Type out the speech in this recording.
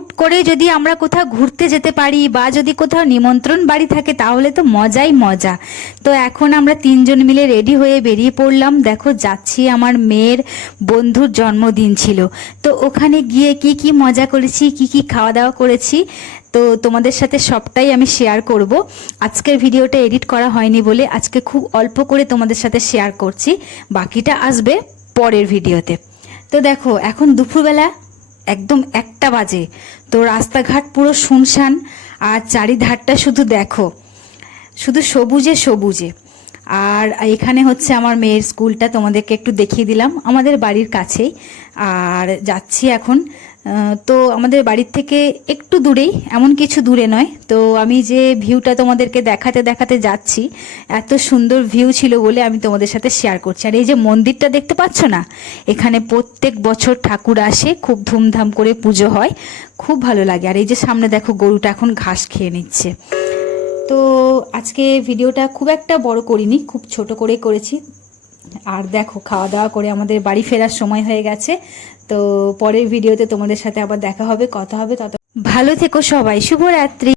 হুট করে যদি আমরা কোথাও ঘুরতে যেতে পারি বা যদি কোথাও নিমন্ত্রণ বাড়ি থাকে তাহলে তো মজাই মজা। তো এখন আমরা তিনজন মিলে রেডি হয়ে বেরিয়ে পড়লাম। দেখো যাচ্ছি, আমার মেয়ের বন্ধুর জন্মদিন ছিল, তো ওখানে গিয়ে কি কি মজা করেছি, কি কি খাওয়া দাওয়া করেছি, তো তোমাদের সাথে সবটাই আমি শেয়ার করব। আজকের ভিডিওটা এডিট করা হয়নি বলে আজকে খুব অল্প করে তোমাদের সাথে শেয়ার করছি, বাকিটা আসবে পরের ভিডিওতে। তো দেখো এখন দুপুরবেলা একদম 1টা বাজে, তো রাস্তাঘাট পুরো শুনশান, আর চারিধারটা শুধু দেখো, শুধু সবুজে সবুজে। আর এখানে হচ্ছে আমার মেয়ের স্কুলটা, তোমাদেরকে একটু দেখিয়ে দিলাম, আমাদের বাড়ির কাছেই। আর যাচ্ছি এখন, তো আমাদের বাড়ির থেকে একটু দূরেই, এমন কিছু দূরে নয়। তো আমি যে ভিউটা তোমাদেরকে দেখাতে দেখাতে যাচ্ছি, এত সুন্দর ভিউ ছিল বলে আমি তোমাদের সাথে শেয়ার করছি। আর এই যে মন্দিরটা দেখতে পাচ্ছ না, এখানে প্রত্যেক বছর ঠাকুর আসে, খুব ধুমধাম করে পুজো হয়, খুব ভালো লাগে। আর এই যে সামনে দেখো গরুটা এখন ঘাস খেয়ে নিচ্ছে। তো আজকে ভিডিওটা খুব একটা বড় করিনি, খুব ছোট করে করেছি। আর দেখো খাওয়া দাওয়া করে আমাদের বাড়ি ফেরার সময় হয়ে গেছে। তো পরের ভিডিওতে তোমাদের সাথে আবার দেখা হবে, কথা হবে। তত ভালো থেকো সবাই, শুভরাত্রি।